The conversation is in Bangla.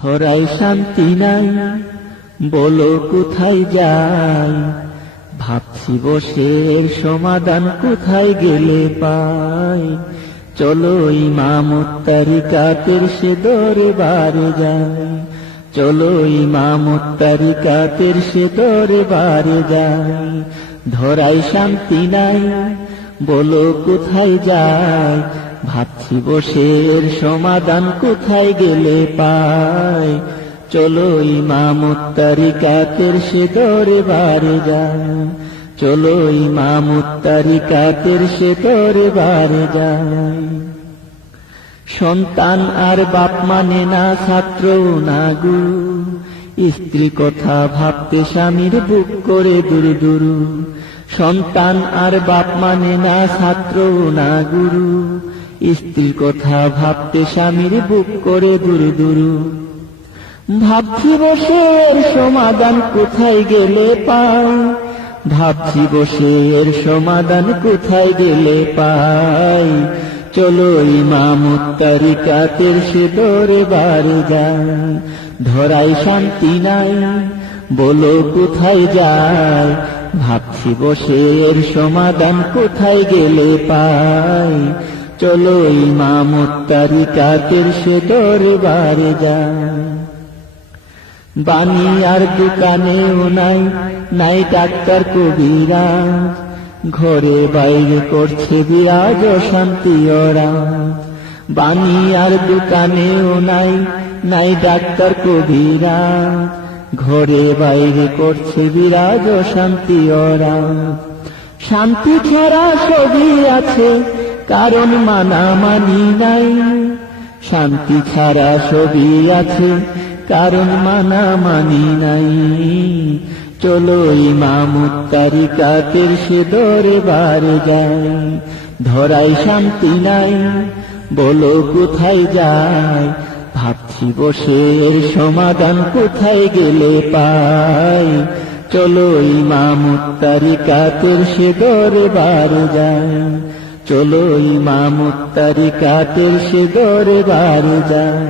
ধরায় শান্তি নাই, বলো কোথায় যাই, ভাবছি বসে এর সমাধান কোথায় গেলে পাই। চলো ইমাম তারিকাতের সে দরবারে যাই, চলো ইমাম তারিকাতের সে দরবারে যাই। ধরায় শান্তি নাই, বলো কোথায় যাই, ভাবছি বসে এর সমাধান কোথায় গেলে পাই। চলো ইমাম তারিকাতের সে দরবারে যাই, চলো ইমাম তারিকাতের সে দরবারে যাই। সন্তান আর বাপ মানে না, ছাত্র না গুরু, স্ত্রী কথা ভাবতে স্বামীর বুক করে দুরু দুরু। সন্তান আর বাপ মানে না, ছাত্র না গুরু, স্ত্রী কথা ভাবতে স্বামীর বুক করে দুরু দুরু। ভাবছি বসে এর সমাধান কোথায় গেলে পাই, ভাবছি বসে এর সমাধান কোথায় গেলে পাই। চলো ইমাম তারিকাতের সে দরবারে যাই, ধরায় শান্তি নাই, বলো কোথায় যাই, ভাবছি বসে এর সমাধান কোথায় গেলে পাই। চলো ইমাম তারিকাতের সে দরবারে যাই। বাণী আর দোকানেও নাই, নাই ডাক্তার কবিরাজ, ঘরে বাইরে করছে বিরাজ অশান্তি ওরা। বাণী আর দোকানেও নাই, নাই ডাক্তার কবিরাজ, ঘরে বাইরে করছে বিরাজ অশান্তি ওরা। শান্তি ছাড়া সবই আছে, কারণ মানামানি নাই, শান্তি ছাড়া সবই আছে, কারণ মানামানি নাই। চলো ইমাম তারিকাতের সে দরবারে যাই, ধরায় শান্তি নাই, বলো কোথায় যাই, ভাবছি বসে এর সমাধান কোথায় গেলে পাই। চলো ইমাম তারিকাতের সে দরবারে যাই, চলো ইমাম তারিকাতের সে দরবারে যাই।